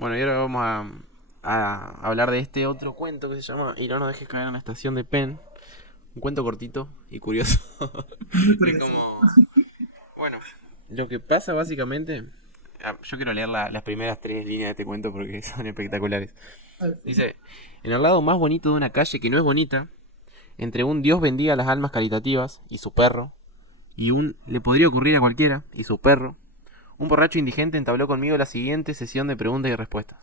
Bueno, y ahora vamos a hablar de este otro cuento que se llama Y no nos dejes caer en la estación de Penn. Un cuento cortito y curioso. Muy Es curioso. como... Bueno, lo que pasa básicamente... Yo quiero leer las primeras tres líneas de este cuento porque son espectaculares. Así. Dice, en el lado más bonito de una calle que no es bonita, entre un Dios bendiga las almas caritativas y su perro, y un le podría ocurrir a cualquiera y su perro, un borracho indigente entabló conmigo la siguiente sesión de preguntas y respuestas.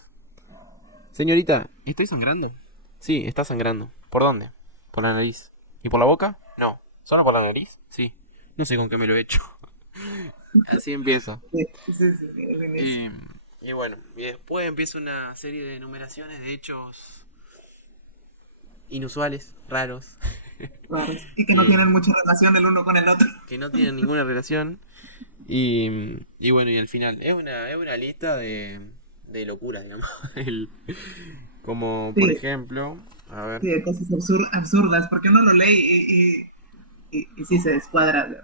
Señorita, ¿estoy sangrando? Sí, está sangrando. ¿Por dónde? Por la nariz. ¿Y por la boca? No. ¿Solo por la nariz? Sí. No sé con qué me lo he hecho. Así empiezo. Sí, sí, sí, sí, el inicio. Y, y bueno, y después empieza una serie de enumeraciones de hechos inusuales, raros, Raros. Y que no y tienen mucha relación el uno con el otro. que no tienen ninguna relación. Y bueno, y al final, es una lista de locuras, digamos. Como por Sí, ejemplo, a ver. sí, de cosas absurdas, porque uno lo lee y sí se descuadra.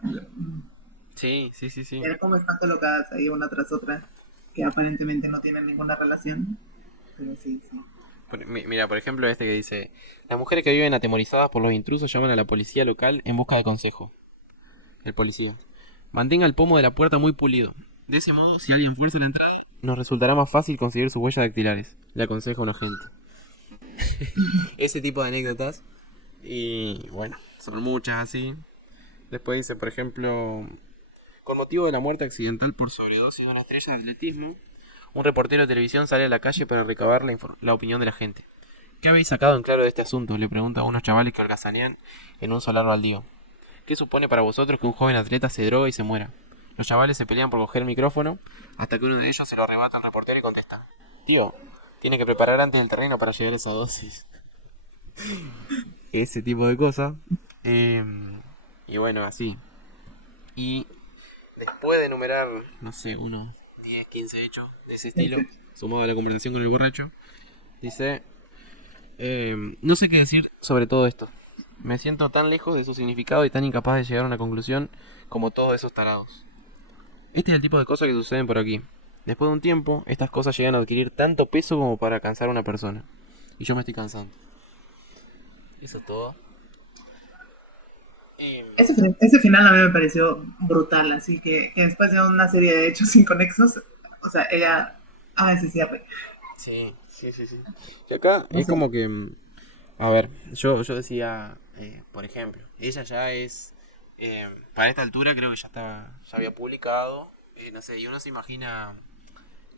Sí, sí, sí, sí. Ver cómo están colocadas ahí una tras otra, que aparentemente no tienen ninguna relación. Pero sí, sí. Mira, por ejemplo, este que dice: las mujeres que viven atemorizadas por los intrusos llaman a la policía local en busca de consejo. El policía: mantenga el pomo de la puerta muy pulido. De ese modo, si alguien fuerza la entrada, nos resultará más fácil conseguir sus huellas dactilares. Le aconseja un agente. Ese tipo de anécdotas. Y bueno, son muchas así. Después dice, por ejemplo, con motivo de la muerte accidental por sobredosis de una estrella de atletismo, un reportero de televisión sale a la calle para recabar la opinión de la gente. ¿Qué habéis sacado en claro de este asunto? Le pregunta a unos chavales que holgazanean en un solar baldío. ¿Qué supone para vosotros que un joven atleta se droga y se muera? Los chavales se pelean por coger el micrófono hasta que uno de ellos se lo arrebata al reportero y contesta: tío, tiene que preparar antes el terreno para llegar a esa dosis. Ese tipo de cosas. Eh, y bueno, así. Y después de enumerar, no sé, unos 10 15 hechos de ese estilo, sumado a la conversación con el borracho, dice: no sé qué decir sobre todo esto. Me siento tan lejos de su significado y tan incapaz de llegar a una conclusión como todos esos tarados. Este es el tipo de cosas que suceden por aquí. Después de un tiempo, estas cosas llegan a adquirir tanto peso como para cansar a una persona. Y yo me estoy cansando. Eso es todo. Y... Ese final a mí me pareció brutal, así que después de una serie de hechos inconexos, o sea, ella haga ese cierre. Sí, sí, sí, sí. Y acá No es sé. como que... A ver, yo decía, por ejemplo, ella ya es... para esta altura creo que ya había publicado. No sé, y uno se imagina...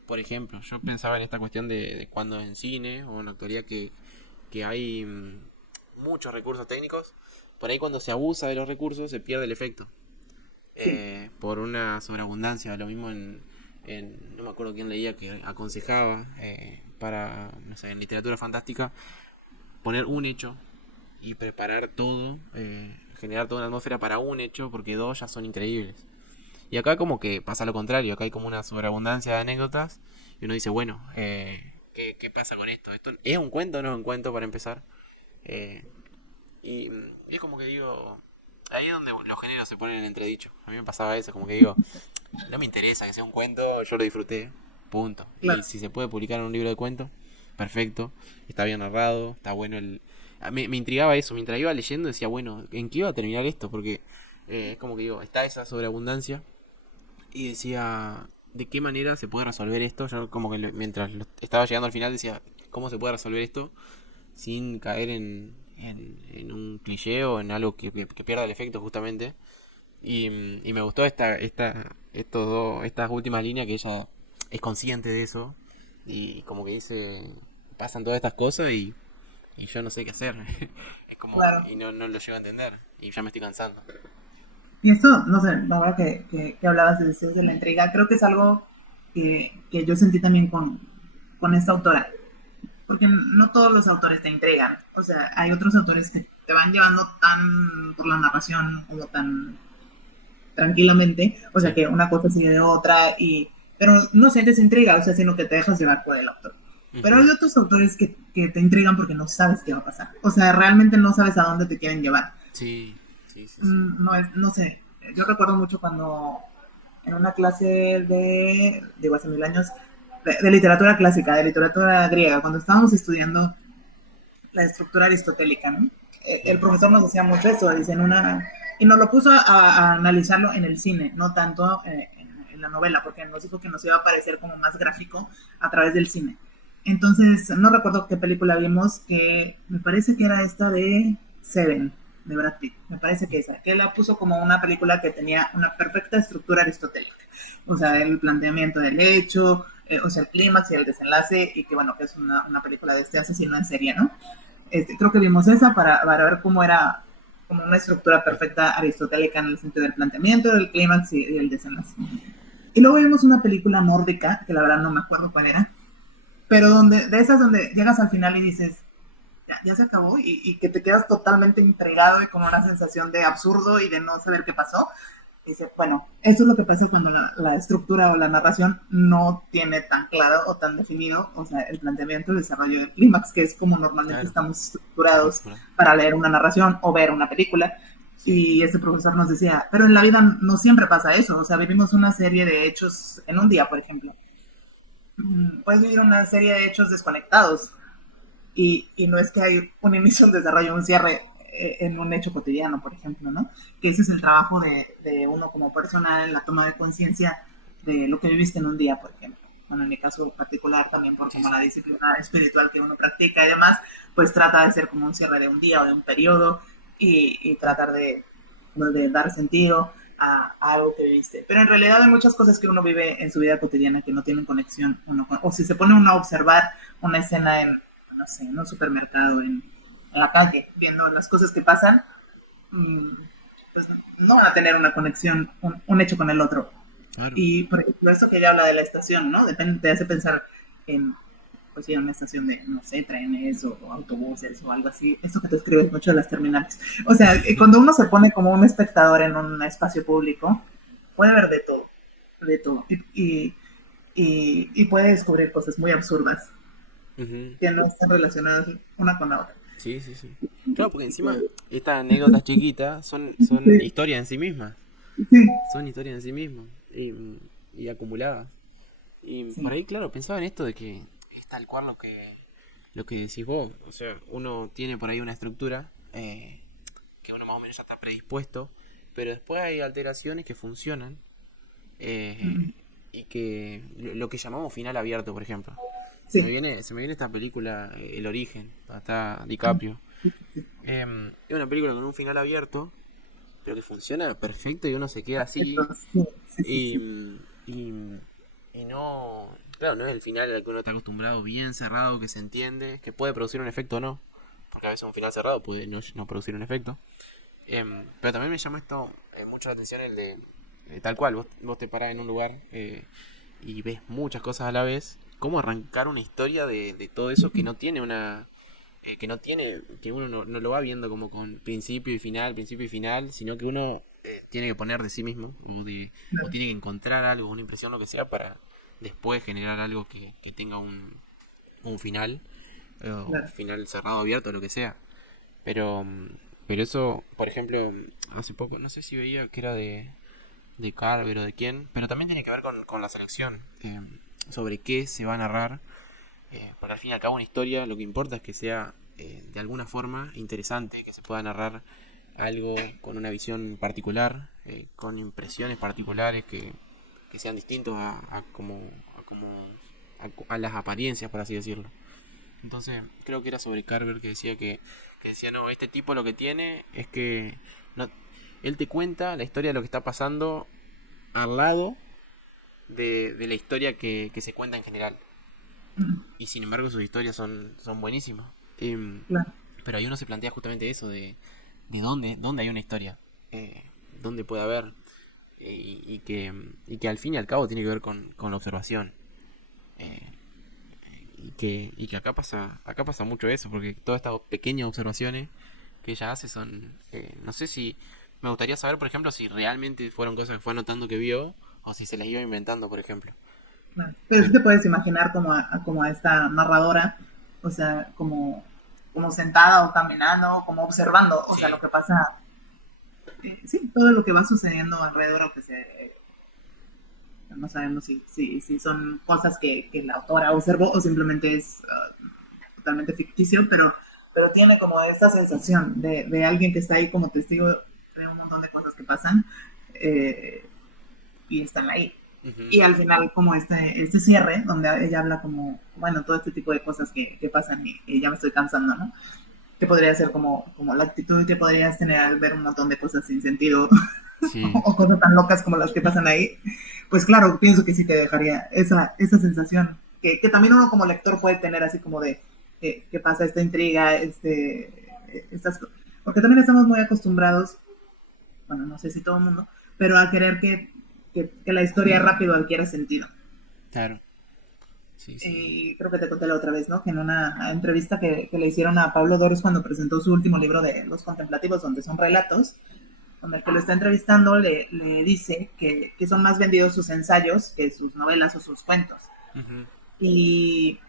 Por ejemplo, yo pensaba en esta cuestión de cuando en cine o en la actualidad que hay muchos recursos técnicos. Por ahí cuando se abusa de los recursos se pierde el efecto. Sí, Por una sobreabundancia. Lo mismo no me acuerdo quién leía que aconsejaba para, no sé, en literatura fantástica, poner un hecho y preparar todo, generar toda una atmósfera para un hecho, porque dos ya son increíbles. Y acá como que pasa lo contrario, acá hay como una sobreabundancia de anécdotas y uno dice, bueno, ¿qué pasa con esto? ¿Esto es un cuento o no es un cuento para empezar? Eh, y es como que digo, ahí es donde los géneros se ponen en entredicho. A mí me pasaba eso, como que digo, no me interesa que sea un cuento, yo lo disfruté, punto. Y claro. si se puede publicar en un libro de cuentos, perfecto, está bien narrado, está bueno el... Me intrigaba eso, mientras iba leyendo decía, bueno, ¿en qué iba a terminar esto? Porque es como que digo, está esa sobreabundancia y decía, ¿de qué manera se puede resolver esto? Yo como que mientras estaba llegando al final decía, ¿cómo se puede resolver esto sin caer en un cliché o en algo que pierda el efecto justamente? Y me gustó estas últimas líneas que ella es consciente de eso y como que dice, pasan todas estas cosas y yo no sé qué hacer. Es como, Claro. y no lo llego a entender y ya me estoy cansando. Y esto, no sé, ahora que hablabas de la intriga, creo que es algo que yo sentí también con esta autora. Porque no todos los autores te intrigan. O sea, hay otros autores que te van llevando tan por la narración como tan tranquilamente. O sea, Sí. que una cosa sigue de otra pero no sientes intriga, o sea, sino que te dejas llevar por el autor. Pero Ujú. hay otros autores que te intrigan porque no sabes qué va a pasar. O sea, realmente no sabes a dónde te quieren llevar. Sí, sí, sí, sí. No sé, yo recuerdo mucho cuando en una clase digo, hace 1000 años, de literatura clásica, de literatura griega, cuando estábamos estudiando la estructura aristotélica, ¿no? El Ujú. profesor nos decía mucho eso, dice, y nos lo puso a analizarlo en el cine, no tanto en la novela, porque nos dijo que nos iba a parecer como más gráfico a través del cine. Entonces, no recuerdo qué película vimos, que me parece que era esta de Seven, de Brad Pitt. Me parece que esa, que la puso como una película que tenía una perfecta estructura aristotélica. O sea, Sí. el planteamiento del hecho, o sea, el clímax y el desenlace, y que bueno, que es una película de este asesino en serie, ¿no? Creo que vimos esa para ver cómo era como una estructura perfecta aristotélica en el sentido del planteamiento, del clímax y el desenlace. Y luego vimos una película nórdica, que la verdad no me acuerdo cuál era, pero de esas donde llegas al final y dices, ya se acabó, y que te quedas totalmente intrigado y con una sensación de absurdo y de no saber qué pasó. Dice, bueno, eso es lo que pasa cuando la estructura o la narración no tiene tan claro o tan definido, o sea, el planteamiento, el desarrollo del clímax, que es como normalmente Claro, estamos estructurados estructura. para leer una narración o ver una película. Sí. Y este profesor nos decía, pero en la vida no siempre pasa eso, o sea, vivimos una serie de hechos en un día, por ejemplo. Puedes vivir una serie de hechos desconectados, y no es que hay un inicio, un desarrollo, un cierre en un hecho cotidiano, por ejemplo, ¿no? Que ese es el trabajo de uno como persona en la toma de conciencia de lo que viviste en un día, por ejemplo. Bueno, en mi caso particular también por Sí, como sí. la disciplina espiritual que uno practica y demás, pues trata de ser como un cierre de un día o de un periodo y tratar de dar sentido a algo que viviste. Pero en realidad hay muchas cosas que uno vive en su vida cotidiana que no tienen conexión. O si se pone uno a observar una escena en, no sé, en un supermercado, en la calle, viendo las cosas que pasan, mmm, pues no van a tener una conexión, un hecho con el otro. Claro. Y por ejemplo, eso que ella habla de la estación, ¿no? Depende, te hace pensar en, pues, en una estación de, no sé, trenes o autobuses o algo así. Eso que te escribes mucho de las terminales. O sea, cuando uno se pone como un espectador en un espacio público, puede ver de todo, de todo. Y puede descubrir cosas muy absurdas Ujú. que no están relacionadas una con la otra. Sí, sí, sí. Claro, porque encima estas anécdotas chiquitas son Sí, historias en sí mismas. sí, Son historias en sí mismas. Y acumuladas. Y por sí. ahí, claro, pensaba en esto de que es tal cual lo que decís vos. O sea, uno tiene por ahí una estructura que uno más o menos ya está predispuesto, pero después hay alteraciones que funcionan Mm, y que lo que llamamos final abierto, por ejemplo. sí. Se me viene esta película, El Origen, donde está DiCaprio. Es una película con un final abierto, pero que funciona perfecto y uno se queda así. Sí, sí, sí, Y, sí. y, y no, claro, no es el final al que uno está acostumbrado, bien cerrado, que se entiende, que puede producir un efecto o no, porque a veces un final cerrado puede no producir un efecto. Pero también me llama esto mucho la atención el de, tal cual, vos te parás en un lugar y ves muchas cosas a la vez, cómo arrancar una historia de todo eso que no tiene una... que no tiene, que uno no lo va viendo como con principio y final, sino que uno tiene que poner de sí mismo, o tiene que encontrar algo, una impresión, lo que sea, para después generar algo que tenga un final, o Claro. final cerrado, abierto, lo que sea. Pero, pero eso, por ejemplo, hace poco, no sé si veía que era de Carver o de quién, pero también tiene que ver con la selección, sobre qué se va a narrar, porque al fin y al cabo una historia lo que importa es que sea de alguna forma interesante, que se pueda narrar algo con una visión particular, con impresiones particulares que sean distintos a como a las apariencias, por así decirlo. Entonces, creo que era sobre Carver que decía, no, este tipo lo que tiene es que no, él te cuenta la historia de lo que está pasando al lado de la historia que se cuenta en general. Mm, Y sin embargo sus historias son buenísimas. claro. Pero ahí uno se plantea justamente eso de dónde hay una historia, dónde puede haber, y que al fin y al cabo tiene que ver con la observación. Eh, y que acá pasa mucho eso, porque todas estas pequeñas observaciones que ella hace son, no sé si, me gustaría saber, por ejemplo, si realmente fueron cosas que fue anotando que vio, o si se las iba inventando, por ejemplo. Claro. Pero sí Y te puedes imaginar como a esta narradora, o sea, como sentada o caminando, como observando, o sea, lo sí, que pasa, sí, todo lo que va sucediendo alrededor o que No sabemos si son cosas que la autora observó o simplemente es totalmente ficticio, pero tiene como esta sensación de alguien que está ahí como testigo de un montón de cosas que pasan y están ahí. Ujú. Y al final como este cierre, donde ella habla como, bueno, todo este tipo de cosas que pasan y ya me estoy cansando, ¿no? Que podría ser como la actitud que podrías tener al ver un montón de cosas sin sentido Sí, o cosas tan locas como las que pasan ahí, pues claro, pienso que sí te dejaría esa sensación que también uno como lector puede tener así como de que pasa esta intriga, estas, porque también estamos muy acostumbrados, bueno, no sé si todo el mundo, pero a querer que la historia rápido adquiera sentido. claro. Sí, sí. Creo que te conté la otra vez, ¿no? Que en una entrevista que le hicieron a Pablo Doros cuando presentó su último libro de Los Contemplativos, donde son relatos, donde el que lo está entrevistando le dice que son más vendidos sus ensayos que sus novelas o sus cuentos. Ujú. Y,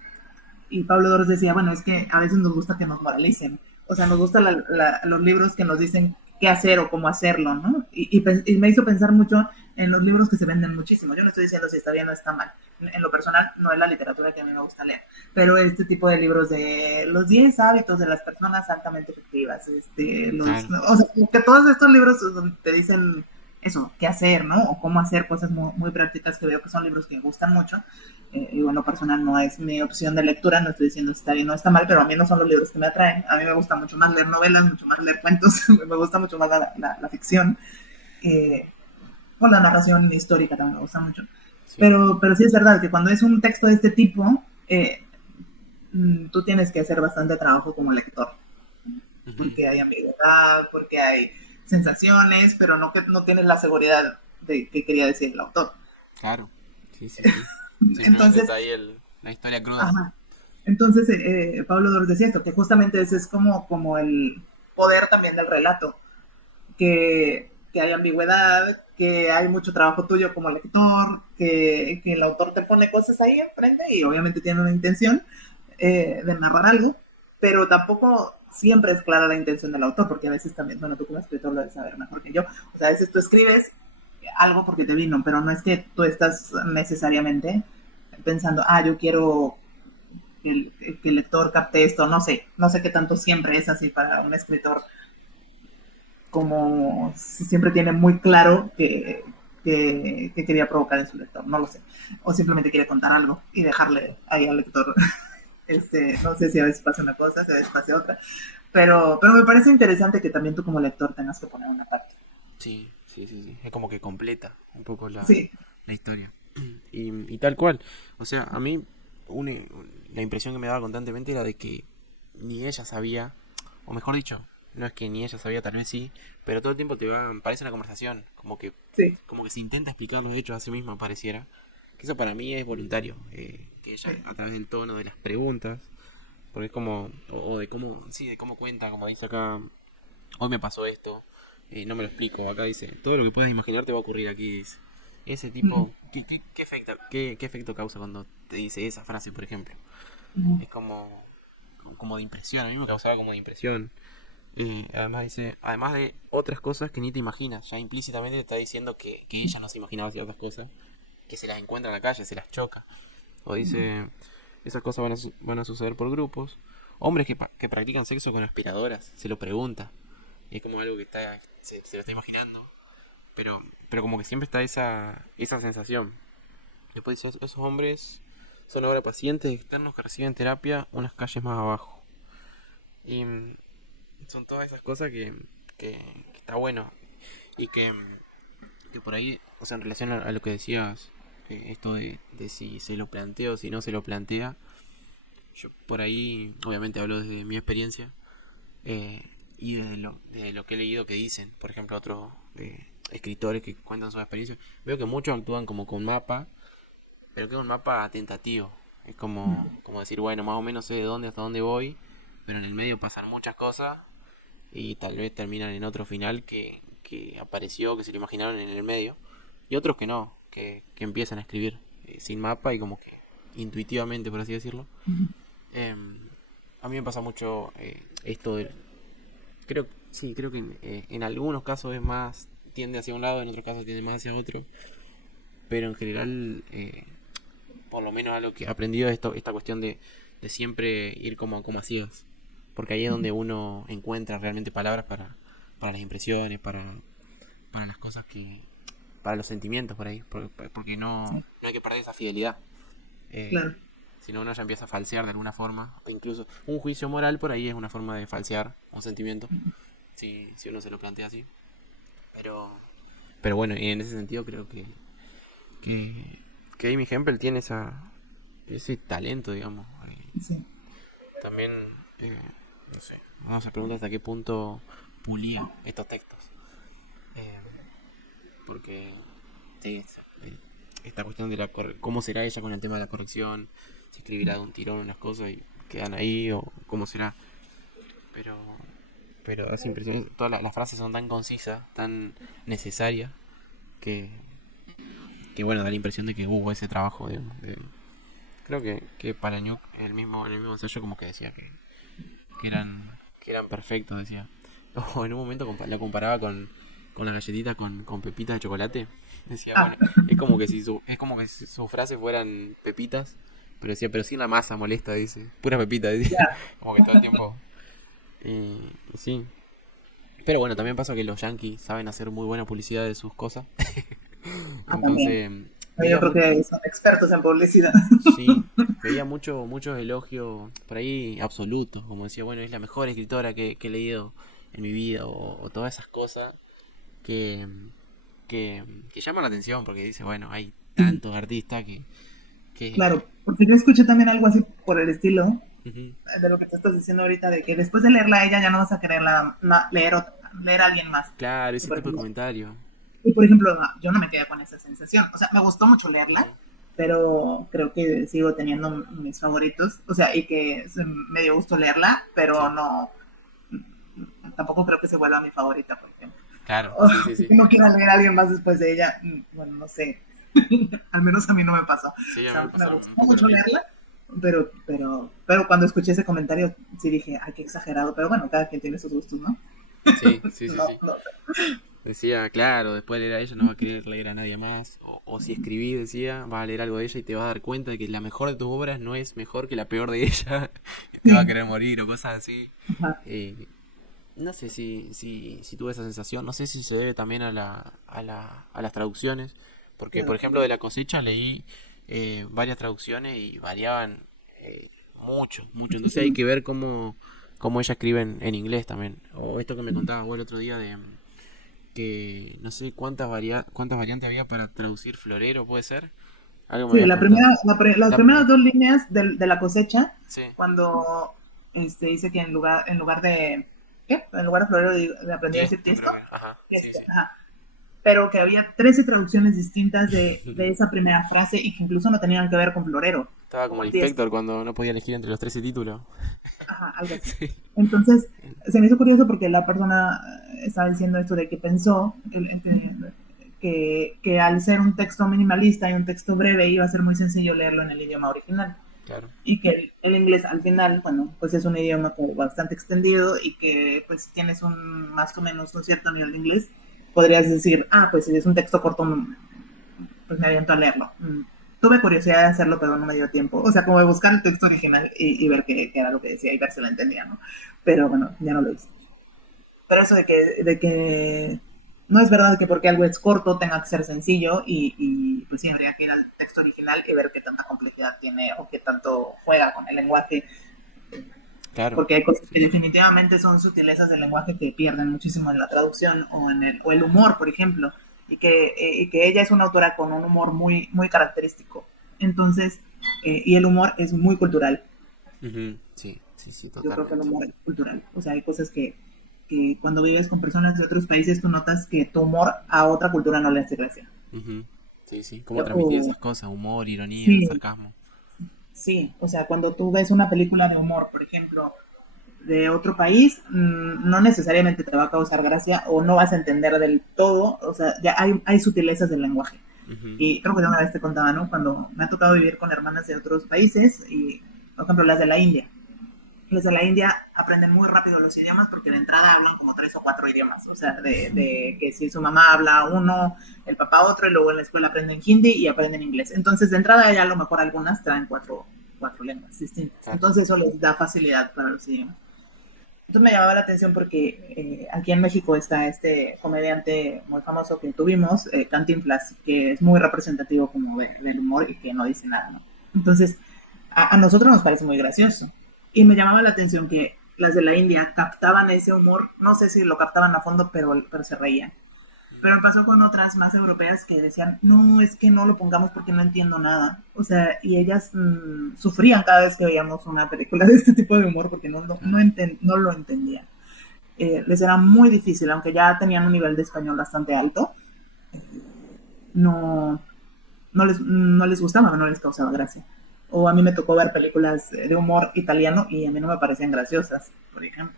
y Pablo Doros decía, bueno, es que a veces nos gusta que nos moralicen. O sea, nos gustan los libros que nos dicen qué hacer o cómo hacerlo, ¿no? Y me hizo pensar mucho en los libros que se venden muchísimo. Yo no estoy diciendo si está bien o está mal. En lo personal, no es la literatura que a mí me gusta leer, pero este tipo de libros de los 10 hábitos de las personas altamente efectivas, Claro. o sea, que todos estos libros donde te dicen eso, qué hacer, ¿no? O cómo hacer cosas muy, muy prácticas que veo que son libros que me gustan mucho. Y bueno, personal no es mi opción de lectura, no estoy diciendo si está bien o está mal, pero a mí no son los libros que me atraen. A mí me gusta mucho más leer novelas, mucho más leer cuentos, me gusta mucho más la ficción. Eh, o la narración histórica también me gusta mucho. Sí. Pero sí es verdad que cuando es un texto de este tipo, tú tienes que hacer bastante trabajo como lector, Ujú. porque hay ambigüedad, porque hay sensaciones, pero no que no tienes la seguridad de qué quería decir el autor. Claro. Sí, sí, sí. Simplemente Entonces, está ahí la historia cruda. ajá. Entonces, Pablo Doros decía esto, que justamente ese es como el poder también del relato, que hay ambigüedad, que hay mucho trabajo tuyo como lector, que el autor te pone cosas ahí enfrente y obviamente tiene una intención de narrar algo, pero tampoco siempre es clara la intención del autor, porque a veces también, bueno, tú como escritor lo debes saber mejor que yo, o sea, a veces tú escribes algo porque te vino, pero no es que tú estás necesariamente pensando, yo quiero que el lector capte esto, no sé qué tanto siempre es así para un escritor como si siempre tiene muy claro que quería provocar en su lector, no lo sé. O simplemente quiere contar algo y dejarle ahí al lector. No sé si a veces pasa una cosa, si a veces pasa otra, pero me parece interesante que también tú como lector tengas que poner una parte. Sí, sí, sí, sí. Es como que completa un poco Sí. la historia. Y tal cual. O sea, a mí una- la impresión que me daba constantemente era de que ni ella sabía, o mejor dicho, no es que ni ella sabía, tal vez sí, pero todo el tiempo parece una conversación, Sí. como que se intenta explicar los hechos a sí misma, pareciera. Que eso para mí es voluntario, que ella Sí. a través del tono de las preguntas, porque es como, o de cómo, sí, de cómo cuenta, como dice acá, hoy me pasó esto, no me lo explico, acá dice, todo lo que puedas imaginar te va a ocurrir aquí, dice. Ese Mm, tipo, qué efecto causa cuando te dice esa frase, por ejemplo? mm, Es como de impresión, a mí me causaba como de impresión. Además dice, además de otras cosas que ni te imaginas, ya implícitamente te está diciendo que ella no se imaginaba ciertas cosas, que se las encuentra en la calle, se las choca. O dice, esas cosas van a suceder por grupos. Hombres que practican sexo con aspiradoras, se lo pregunta. Y es como algo que se lo está imaginando. Pero como que siempre está esa sensación. Después dice, esos hombres son ahora pacientes externos que reciben terapia unas calles más abajo. Y son todas esas cosas que está bueno. Y que por ahí, o sea, en relación a lo que decías, esto de si se lo plantea o si no se lo plantea, yo por ahí, obviamente hablo desde mi experiencia eh, y desde lo que he leído que dicen, por ejemplo, otros escritores que cuentan su experiencia, veo que muchos actúan como con mapa, pero que es un mapa tentativo. Es como decir, bueno, más o menos sé de dónde hasta dónde voy, pero en el medio pasan muchas cosas y tal vez terminan en otro final que apareció, que se lo imaginaron en el medio, y otros que no, que empiezan a escribir sin mapa y como que intuitivamente, por así decirlo. mm, Em, a mí me pasa mucho esto del... creo que en algunos casos es más, tiende hacia un lado, en otros casos tiende más hacia otro. pero en general, por lo menos algo que he aprendido es esta cuestión de siempre ir como a ciegas. Porque ahí es donde uno encuentra realmente palabras para las impresiones, para las cosas que... para los sentimientos por ahí. Porque Sí, no hay que perder esa fidelidad. claro. Si no, uno ya empieza a falsear de alguna forma. O incluso un juicio moral por ahí es una forma de falsear un sentimiento. Si uno se lo plantea así. Pero, pero bueno, y en ese sentido creo que Amy Hempel tiene ese talento, digamos. Sí. También, eh, no sé, vamos a preguntar hasta qué punto pulía estos textos. Eh, porque sí, esta cuestión de cómo será ella con el tema de la corrección, si escribirá de un tirón las cosas y quedan ahí, o cómo será. Pero, pero es impresionante, todas las frases son tan concisas, tan necesarias, que, que bueno, da la impresión de que hubo ese trabajo, digamos, creo que para Nuke el mismo ensayo como que decía que eran perfectos, decía. O en un momento lo comparaba con las galletitas con pepitas de chocolate. Decía, Ah, bueno, es como que si sus frases fueran pepitas, pero decía, pero sin la masa molesta, dice. Pura pepita, dice. ya. Como que todo el tiempo. Y sí. Pero bueno, también pasa que los yankees saben hacer muy buena publicidad de sus cosas. También. Entonces, Yo veía creo mucho. que son expertos en publicidad. Sí, veía muchos elogios por ahí absolutos, como decía, bueno, es la mejor escritora que he leído en mi vida, o todas esas cosas que, que llaman la atención, porque dice, bueno, hay Sí, tantos artistas que claro, porque yo escuché también algo así por el estilo ujú. de lo que te estás diciendo ahorita, de que después de leerla a ella ya no vas a querer leer a alguien más. Claro, Y ese por tipo de ejemplo, comentario. yo no me quedé con esa sensación. O sea, me gustó mucho leerla, Ujú. pero creo que sigo teniendo mis favoritos. O sea, y que me dio gusto leerla, pero Sí, no, tampoco creo que se vuelva mi favorita, por ejemplo. claro, sí, sí, sí. Que no quiera leer a alguien más después de ella, bueno, no sé. Al menos a mí no me pasó. Sí, O a mí sea, me me pasa gustó un poco lo mucho mismo. leerla, pero cuando escuché ese comentario sí dije, ay, qué exagerado. Pero bueno, cada quien tiene sus gustos, ¿no? Sí, sí, sí, No, sí. no. Decía, claro, después de leer a ella no va a querer leer a nadie más. O si escribí, decía, vas a leer algo de ella y te vas a dar cuenta de que la mejor de tus obras no es mejor que la peor de ella. Te va a Sí, querer morir o cosas así. ajá, Eh, no sé si tuve esa sensación. No sé si se debe también a las traducciones. Porque, por claro. ejemplo, de La Cosecha leí varias traducciones y variaban mucho, mucho. Entonces hay Muchísimo. que ver cómo ella escribe en inglés también. O esto que me contabas vos el otro día de que no sé cuántas variantes había para traducir florero, ¿puede ser? Algo me Sí, habías contado. las La primeras primera. dos líneas de la cosecha, Sí, cuando dice que en lugar de, ¿qué? En lugar de florero aprendí a decir tiesto, tiesto, creo que. Ajá, sí, sí. ajá. Pero que había 13 traducciones distintas de esa primera frase y que incluso no tenían que ver con florero, Estaba como como el el tiesto. inspector cuando no podía elegir entre los 13 títulos. Ajá, algo así. Sí. Entonces, se me hizo curioso porque la persona estaba diciendo esto de que pensó que al ser un texto minimalista y un texto breve iba a ser muy sencillo leerlo en el idioma original. Claro. Y que el inglés al final, bueno, pues es un idioma como bastante extendido y que pues si tienes más o menos un cierto nivel de inglés, podrías decir, ah, pues si es un texto corto, pues me aviento a leerlo. Tuve curiosidad de hacerlo, pero no me dio tiempo. O sea, como de buscar el texto original y ver qué era lo que decía y ver si lo entendía, ¿no? Pero bueno, ya no lo hice. Pero eso de que no es verdad que porque algo es corto tenga que ser sencillo pues sí, habría que ir al texto original y ver qué tanta complejidad tiene o qué tanto juega con el lenguaje, Claro. porque hay cosas Sí, que sí. definitivamente son sutilezas del lenguaje que pierden muchísimo en la traducción o el humor, por ejemplo, y que ella es una autora con un humor muy, muy característico. Entonces, y el humor es muy cultural. Ujú. Sí, sí, sí, Yo creo que el totalmente. humor es cultural. O sea, hay cosas que cuando vives con personas de otros países tú notas que tu humor a otra cultura no le hace gracia. Ujú. Sí, sí. Cómo transmitir O, esas cosas, humor, ironía, sí, sarcasmo. sí, o sea, cuando tú ves una película de humor, por ejemplo, de otro país, no necesariamente te va a causar gracia o no vas a entender del todo, o sea, ya hay sutilezas del lenguaje. Ujú. Y creo que yo una vez te contaba, ¿no? Cuando me ha tocado vivir con hermanas de otros países, y por ejemplo las de la India. los de la India aprenden muy rápido los idiomas porque de entrada hablan como 3 o 4 idiomas. O sea, de que si su mamá habla uno, el papá otro, y luego en la escuela aprenden hindi y aprenden inglés. Entonces, de entrada ya a lo mejor algunas traen cuatro lenguas distintas. Claro. Entonces, eso les da facilidad para los idiomas. Entonces me llamaba la atención porque aquí en México está este comediante muy famoso que tuvimos, Cantinflas, que es muy representativo como del humor y que no dice nada, ¿no? Entonces, a nosotros nos parece muy gracioso. Y me llamaba la atención que las de la India captaban ese humor, no sé si lo captaban a fondo, pero se reían. Pero me pasó con otras más europeas que decían, no, es que no lo pongamos porque no entiendo nada. O sea, y ellas sufrían cada vez que veíamos una película de este tipo de humor porque Claro. no lo entendían. Les era muy difícil, aunque ya tenían un nivel de español bastante alto, no, no les gustaba, no les causaba gracia. O a mí me tocó ver películas de humor italiano y a mí no me parecían graciosas, por ejemplo.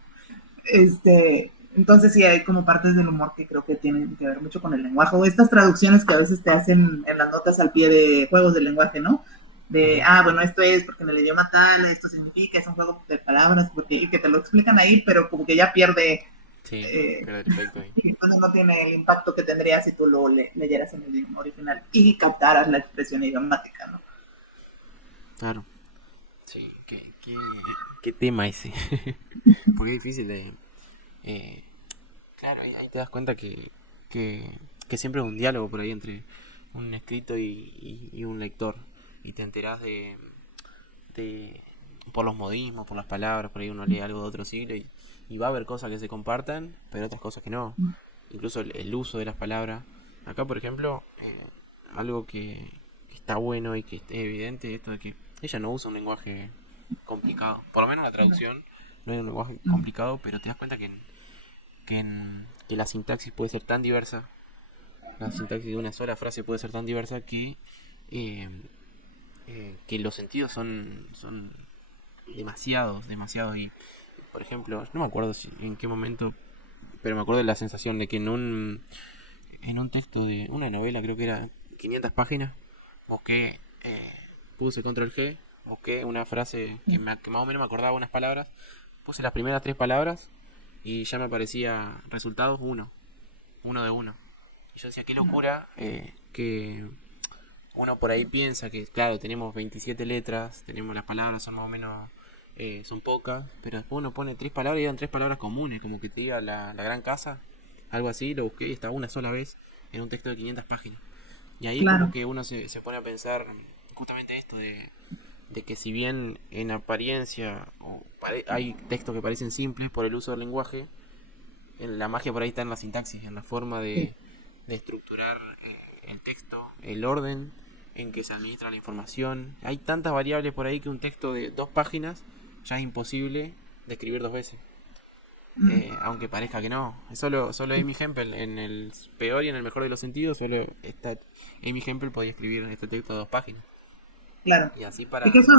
Entonces sí hay como partes del humor que creo que tienen que ver mucho con el lenguaje, o estas traducciones que a veces te hacen en las notas al pie de juegos del lenguaje, ¿no? De, Ujú. bueno, esto es porque en el idioma tal, esto significa, es un juego de palabras, porque, y que te lo explican ahí, pero como que ya pierde, Sí, eh, pierde el efecto ahí. cuando no tiene el impacto que tendría si tú lo leyeras en el idioma original y captaras la expresión idiomática, ¿no? Claro. Sí, qué tema ese. Porque es difícil de... eh, claro, ahí te das cuenta que, que siempre hay un diálogo por ahí entre un escrito y un lector. Y te enterás de... por los modismos, por las palabras, por ahí uno lee algo de otro siglo y va a haber cosas que se compartan, pero otras cosas que no. Incluso el uso de las palabras. Acá, por ejemplo, algo que está bueno y que es evidente, esto de que ella no usa un lenguaje complicado. Por lo menos la traducción no es un lenguaje complicado, pero te das cuenta que la sintaxis puede ser tan diversa, la sintaxis de una sola frase puede ser tan diversa eh, que los sentidos son demasiados. Y, por ejemplo, no me acuerdo en qué momento, pero me acuerdo de la sensación de que en un texto de una novela, creo que era 500 páginas, busqué, puse control G, busqué una frase que más o menos me acordaba unas palabras, puse las primeras 3 palabras y ya me aparecía resultados uno de uno. Y yo decía, qué locura que uno por ahí piensa que, claro, tenemos 27 letras, tenemos las palabras, son más o menos, son pocas, pero después uno pone 3 palabras y eran 3 palabras comunes, como que te diga la gran casa, algo así, lo busqué y estaba una sola vez en un texto de 500 páginas. Y ahí como Claro, que uno se pone a pensar justamente esto de que si bien en apariencia hay textos que parecen simples por el uso del lenguaje, en la magia por ahí está en la sintaxis, en la forma sí, de estructurar el texto, el orden en que se administra la información. Hay tantas variables por ahí que un texto de 2 páginas ya es imposible de escribir 2 veces. Aunque parezca que no. Es solo Amy Hempel, en el peor y en el mejor de los sentidos, solo Amy Hempel podía escribir este texto de 2 páginas. claro. Y así Y que para... eso,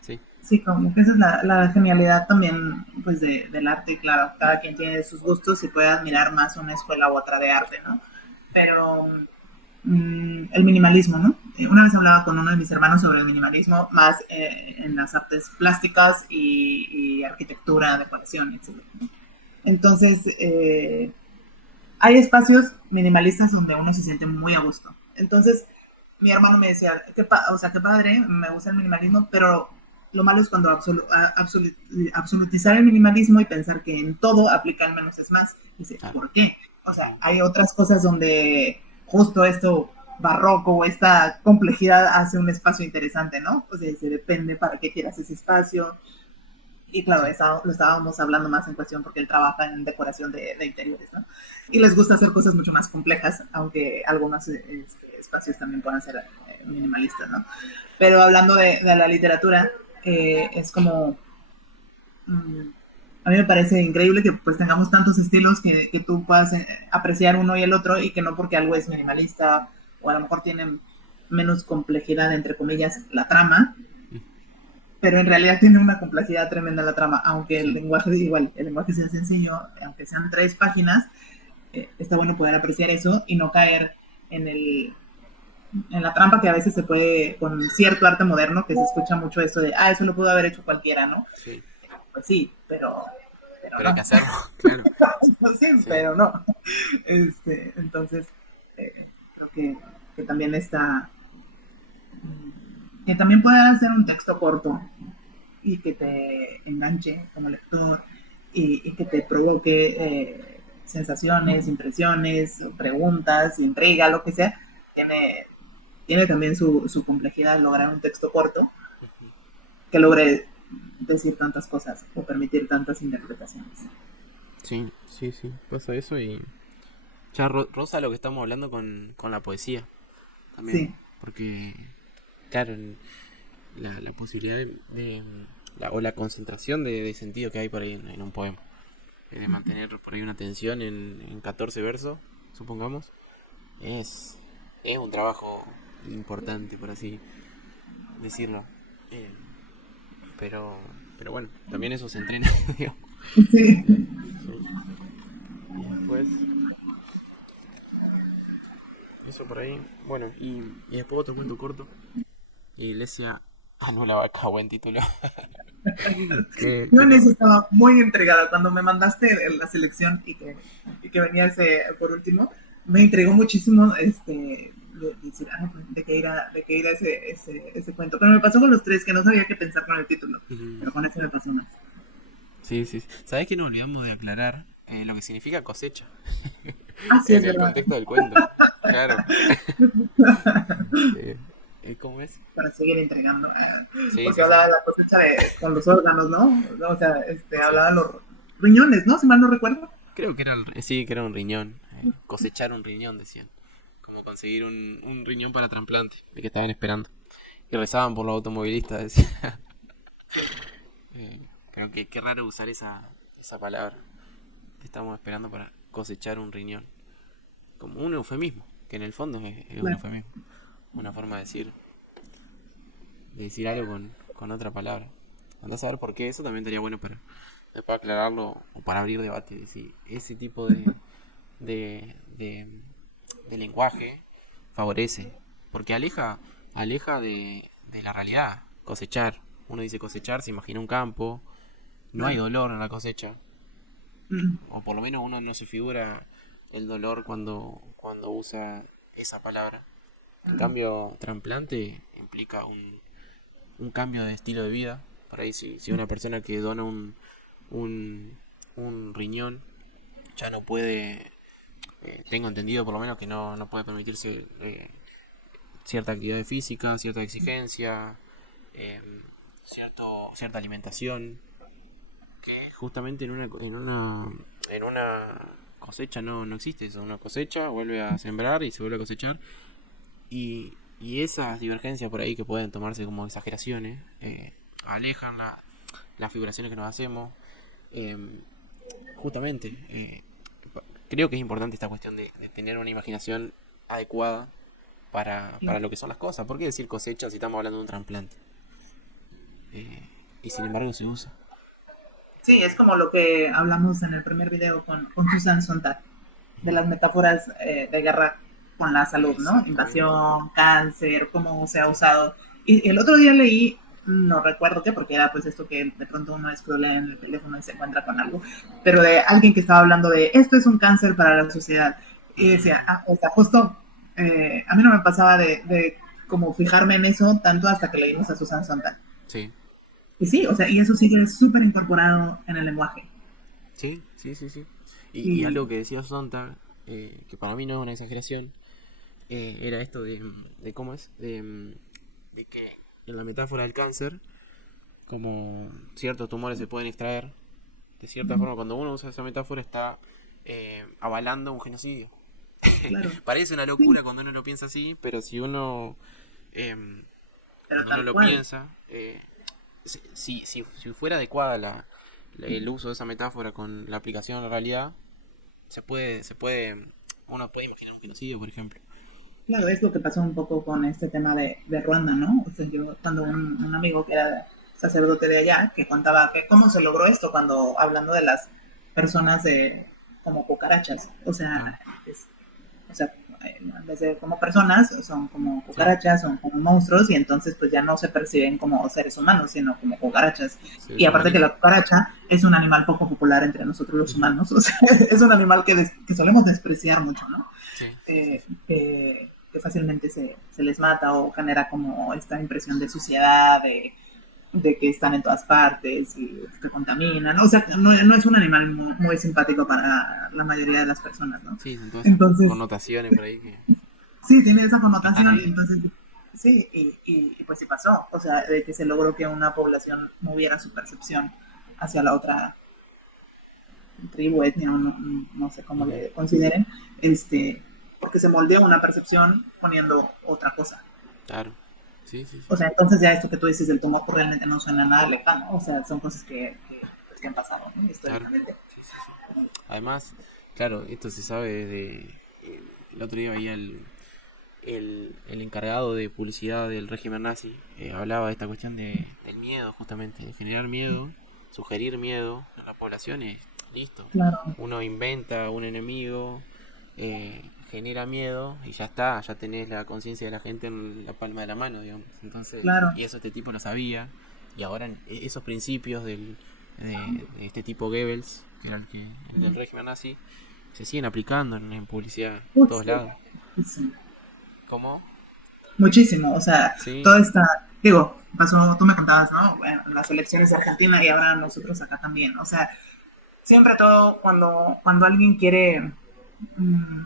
Sí, sí, como que esa es la genialidad también pues del arte, y claro, cada quien tiene sus gustos y puede admirar más una escuela u otra de arte, ¿no? Pero el minimalismo, ¿no? Una vez hablaba con uno de mis hermanos sobre el minimalismo, más en las artes plásticas y arquitectura, decoración, etc. Entonces, hay espacios minimalistas donde uno se siente muy a gusto. Entonces, mi hermano me decía, o sea, qué padre, me gusta el minimalismo, pero lo malo es cuando absolutizar el minimalismo y pensar que en todo aplica el menos es más. Dice, claro. ¿por qué? O sea, Ujú. hay otras cosas donde justo esto barroco o esta complejidad hace un espacio interesante, ¿no? O sea, se depende para qué quieras ese espacio. Y claro, Sí, eso lo estábamos hablando más en cuestión porque él trabaja en decoración de interiores, ¿no? Y les gusta hacer cosas mucho más complejas, aunque algunos espacios también puedan ser minimalistas, ¿no? Pero hablando de la literatura, es como... mmm, a mí me parece increíble que pues tengamos tantos estilos que tú puedas apreciar uno y el otro y que no porque algo es minimalista o a lo mejor tiene menos complejidad, entre comillas, la trama, pero en realidad tiene una complejidad tremenda la trama, aunque el sí, lenguaje igual, el lenguaje sea sencillo, aunque sean 3 páginas, está bueno poder apreciar eso y no caer en en la trampa que a veces se puede con cierto arte moderno, que se escucha mucho eso de, eso lo pudo haber hecho cualquiera, ¿no? sí. pues sí, pero Pero hay que no. hacerlo, claro. Sí, Sí. pero no. Entonces, creo que también está, que también puede hacer un texto corto y que te enganche como lector y que te provoque sensaciones, impresiones, preguntas, intriga, lo que sea, tiene, tiene también su complejidad lograr un texto corto Ujú. que logre decir tantas cosas o permitir tantas interpretaciones. Sí, sí, sí, pasa eso y ya roza lo que estamos hablando con la poesía también, Sí, porque claro, la posibilidad o la concentración de sentido que hay por ahí en un poema, de mantener por ahí una tensión en 14 versos, supongamos, es, es un trabajo importante, por así decirlo. Eh, pero, pero bueno, también eso se entrena, digamos. sí. Sí. Y después, eso por ahí. Bueno, y después otro cuento corto. Iglesia anula vaca, buen título. Yo Que en te... eso estaba muy entregada. Cuando me mandaste la selección y que venía ese por último, me entregó muchísimo decir, pues, de qué irá ese cuento. Pero me pasó con los tres, que no sabía qué pensar con el título. Ujú. Pero con eso me pasó más. Sí, sí. ¿Sabés que nos olvidamos de aclarar lo que significa cosecha Ah, sí, en es el verdad. contexto del cuento? Claro. Sí. ¿Cómo es? Para seguir entregando. Sí, Porque sí, sí. hablaba de la cosecha con los órganos, ¿no? O sea, Sí. hablaba de los riñones, ¿no? Si mal no recuerdo. Creo que era sí, que era un riñón. Cosechar un riñón, decían. Como conseguir un riñón para trasplante. De que estaban esperando. Y rezaban por los automovilistas, decía. Sí. Creo que qué raro usar esa palabra. Estamos esperando para cosechar un riñón. Como un eufemismo, que en el fondo es un Bueno, eufemismo. Una forma de decir algo con otra palabra. Andás a ver por qué eso también estaría bueno para aclararlo o para abrir debate. Si ese tipo de, de, de lenguaje favorece. Porque aleja de la realidad. Cosechar. Uno dice cosechar, se imagina un campo. No hay claro. dolor en la cosecha. Mm, O por lo menos uno no se figura el dolor cuando usa esa palabra. En mm, cambio, trasplante implica un cambio de estilo de vida. Por ahí, si una persona que dona un, un riñón ya no puede, tengo entendido por lo menos que no puede permitirse cierta actividad física, cierta exigencia, eh, cierta alimentación, que justamente en una cosecha no existe eso. Una cosecha vuelve a sembrar y se vuelve a cosechar. Y esas divergencias por ahí que pueden tomarse como exageraciones alejan las figuraciones que nos hacemos. Eh, justamente, creo que es importante esta cuestión de tener una imaginación adecuada para claro. lo que son las cosas. ¿Por qué decir cosecha si estamos hablando de un trasplante? Y sin embargo se usa. Sí, es como lo que hablamos en el primer video con Susan Sontag, de las metáforas de guerra con la salud, ¿no? Exactamente. Invasión, cáncer, cómo se ha usado. Y el otro día leí, no recuerdo qué, porque era pues esto que de pronto uno escrolla en el teléfono y se encuentra con algo, pero de alguien que estaba hablando de esto es un cáncer para la sociedad. Y decía, Mm, o sea, justo, a mí no me pasaba de como fijarme en eso tanto hasta que leímos a Susan Sontag. sí, Y sí, o sea, y eso sigue súper incorporado en el lenguaje. sí, sí, sí, sí. Y Y, algo que decía Sontag, que para mí no es una exageración, era esto de cómo es, de que en la metáfora del cáncer, como ciertos tumores se pueden extraer, de cierta forma, cuando uno usa esa metáfora está avalando un genocidio. claro, Parece una sí, locura cuando uno lo piensa así, pero si uno, pero cuando uno tal lo cual. piensa, si fuera adecuada el uso de esa metáfora con la aplicación a la realidad, uno puede imaginar un genocidio, por ejemplo. Claro, Eh, es lo que pasó un poco con este tema de Ruanda, ¿no? O sea, yo cuando un amigo que era sacerdote de allá, que contaba que cómo se logró esto cuando hablando de las personas como cucarachas, o sea, claro. es, o sea, en vez de como personas, son como cucarachas, son como monstruos, y entonces pues ya no se perciben como seres humanos, sino como cucarachas. Se Y aparte que deshumanizan. la cucaracha es un animal poco popular entre nosotros los Ujú. humanos, o sea, es un animal que solemos despreciar mucho, ¿no? Sí, sí, sí. Que fácilmente se les mata o genera como esta impresión de suciedad, de que están en todas partes y que contaminan. O sea, no es un animal muy simpático para la mayoría de las personas, ¿no? Sí, son todas esas Entonces, connotaciones por ahí que sí, tiene esa no están connotación. ahí. Entonces, sí, y pues sí pasó. O sea, de que se logró que una población moviera su percepción hacia la otra tribu, etnia, no sé cómo Ujú. le consideren, este, porque se moldeó una percepción poniendo otra cosa. Claro. Sí, sí, sí. O sea, entonces ya esto que tú dices del tumor realmente no suena nada lejano. O sea, son cosas pues, que han pasado, ¿no? Claro. Históricamente. Sí, sí, sí. Además, claro, esto se sabe desde... El otro día veía el encargado de publicidad del régimen nazi, hablaba de esta cuestión del miedo, justamente, de generar miedo, sugerir miedo a la población y listo. Claro, Uno inventa un enemigo, genera miedo y ya está, ya tenés la conciencia de la gente en la palma de la mano, digamos. Entonces, claro. y eso este tipo lo sabía, y ahora esos principios de este tipo Goebbels, que era el del régimen nazi, se siguen aplicando en publicidad en Uy, todos sí, lados. sí. ¿Cómo? Muchísimo. O sea, Sí, toda esta, digo, pasó, tú me contabas, ¿no? Bueno, las elecciones de Argentina y ahora nosotros acá también. O sea, siempre todo cuando alguien quiere mm,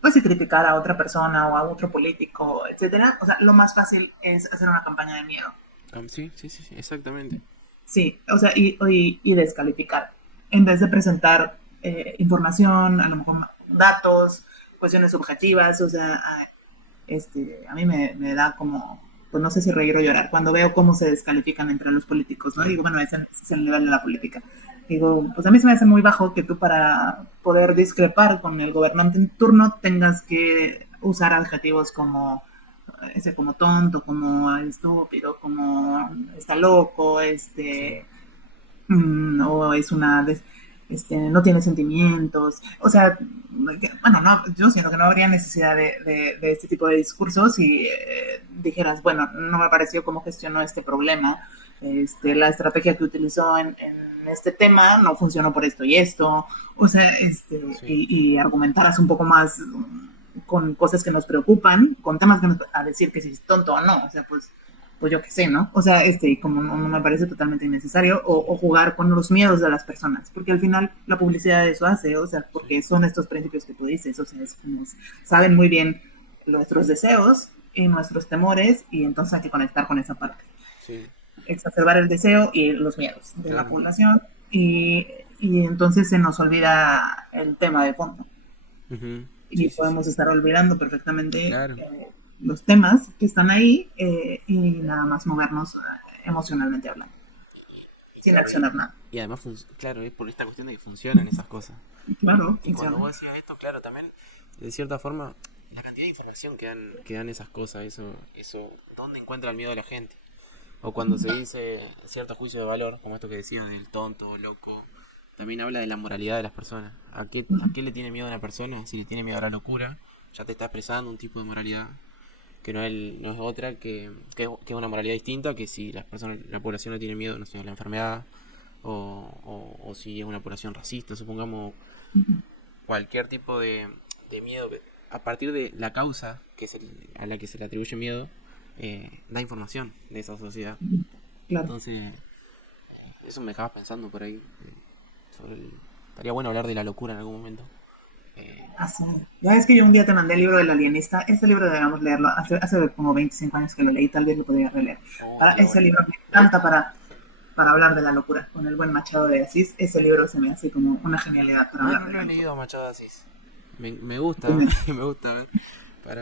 pues criticar a otra persona o a otro político, etcétera, o sea, lo más fácil es hacer una campaña de miedo. sí, sí, sí, sí, exactamente. Sí, o sea, y descalificar. En vez de presentar información, a lo mejor datos, cuestiones subjetivas, o sea, a mí me da como, pues no sé si reír o llorar, cuando veo cómo se descalifican entre los políticos, ¿no? Claro, Digo, bueno, ese es el nivel de la política. Digo, pues a mí se me hace muy bajo que tú para poder discrepar con el gobernante en turno tengas que usar adjetivos como ese como tonto, como estúpido, como está loco, sí, o es una no tiene sentimientos. O sea, bueno, no, yo siento que no habría necesidad de este tipo de discursos si dijeras, bueno, no me pareció cómo gestionó este problema, la estrategia que utilizó en este tema no funcionó por esto y esto, o sea, sí, y argumentaras un poco más con cosas que nos preocupan, con temas que nos, a decir que si es tonto o no, o sea, pues yo qué sé, ¿no? O sea, como no me parece totalmente innecesario, o jugar con los miedos de las personas, porque al final la publicidad de eso hace, o sea, sí, porque son estos principios que tú dices, o sea, es como, saben muy bien nuestros deseos y nuestros temores, y entonces hay que conectar con esa parte, sí, exacerbar el deseo y los miedos de la claro. población, y entonces se nos olvida el tema de fondo Ujú. y Sí, sí, sí, podemos estar olvidando perfectamente claro. los temas que están ahí y nada más movernos emocionalmente hablando, Y sin claro, accionar nada. y además, claro, es por esta cuestión de que funcionan esas cosas. Claro, Y cuando funciona. vos decías esto, claro, también, de cierta forma, la cantidad de información que dan esas cosas, ¿dónde encuentra el miedo de la gente? O cuando se dice cierto juicio de valor, como esto que decía del tonto, loco, también habla de la moralidad de las personas. A qué le tiene miedo a una persona? Si le tiene miedo a la locura, ya te está expresando un tipo de moralidad que no es otra que una moralidad distinta que si la población no tiene miedo, no sé, a la enfermedad o si es una población racista, supongamos cualquier tipo de miedo a partir de la causa a la que se le atribuye miedo, da información de esa sociedad. Claro. Entonces, eso me dejaba pensando por ahí. Estaría bueno hablar de la locura en algún momento. Así. Ya es que yo un día te mandé el libro del alienista. Ese libro debemos leerlo. Hace como 25 años que lo leí, tal vez lo podría releer. Estaría Ese bueno. libro me encanta para hablar de la locura. Con el buen Machado de Asís, ese libro se me hace como una genialidad para No, hablar no de lo la he locura. leído a Machado de Asís. Me gusta, Sí, me gusta ver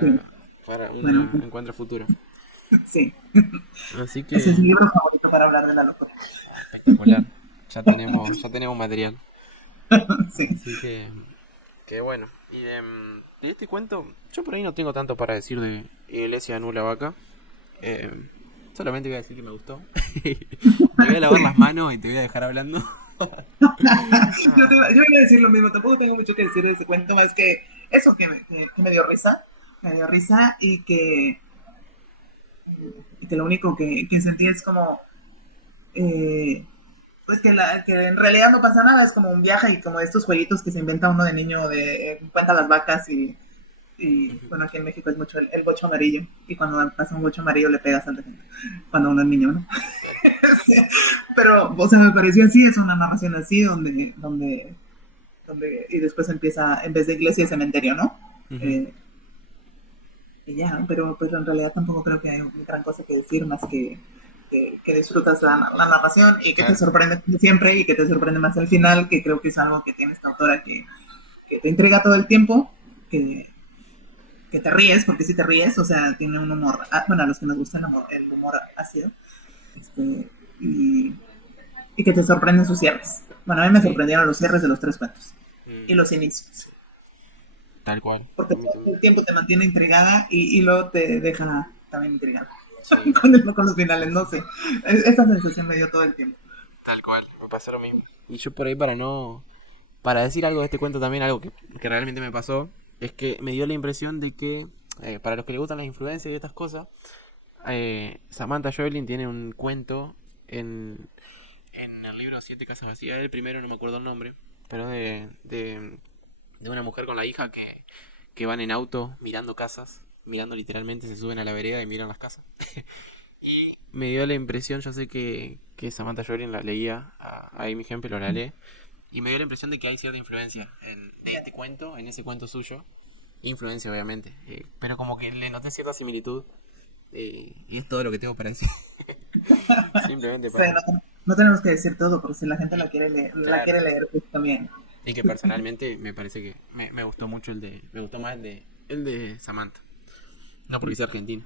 sí. para Bueno, un encuentro futuro. sí. Así Ese es que, mi libro favorito para hablar de la locura. espectacular. Ya tenemos material. Sí. Así que bueno. Y este cuento, yo por ahí no tengo tanto para decir de Iglesia de Nula Vaca. Eh, Solamente voy a decir que me gustó. Te voy a lavar las manos y te voy a dejar hablando. Yo iba a decir lo mismo, tampoco tengo mucho que decir de ese cuento, más que eso que me dio risa y que lo único que sentí es como, eh, pues que en realidad no pasa nada, es como un viaje y como estos jueguitos que se inventa uno de niño de cuenta las vacas y Ujú. bueno, aquí en México es mucho el bocho amarillo y cuando pasa un bocho amarillo le pegas a la gente, cuando uno es niño, ¿no? Claro. Sí, pero, o sea, me pareció así, es una narración así y después empieza, en vez de iglesia, cementerio, ¿no? Ujú. Eh, y ya, ¿no? Pero pues en realidad tampoco creo que hay gran cosa que decir más que disfrutas la narración y que te Claro. sorprende siempre y que te sorprende más el final, que creo que es algo que tiene esta autora que te intriga todo el tiempo, que te ríes, porque si te ríes, o sea, tiene un humor, bueno, a los que nos gusta el humor ácido, este, y, y que te sorprenden sus cierres. Bueno, a mí me Sí. sorprendieron los cierres de los tres cuentos y Mm, los inicios, tal cual. A porque mí todo también. el tiempo te mantiene intrigada y luego te deja también intrigada Sí. con los finales, no sé. Esta sensación me dio todo el tiempo. Tal cual. Me pasó lo mismo. Y yo por ahí para no... Para decir algo de este cuento también, algo que realmente me pasó, es que me dio la impresión de que, para los que les gustan las influencias y estas cosas, Samantha Joelin tiene un cuento en el libro Siete Casas Vacías. El primero no me acuerdo el nombre, pero de una mujer con la hija que van en auto mirando casas, mirando literalmente, se suben a la vereda y miran las casas. Y me dio la impresión, yo sé que Samantha Joelin la leía, a Amy Hempel lo la lee, y me dio la impresión de que hay cierta influencia de este cuento, en ese cuento suyo. Influencia, obviamente, pero como que le noté cierta similitud, y es todo lo que tengo para decir. Simplemente Sí, para... no tenemos que decir todo, porque si la gente la Claro. quiere leer, pues también. Y que personalmente me parece que me gustó mucho me gustó más el de Samantha. No porque sea argentino.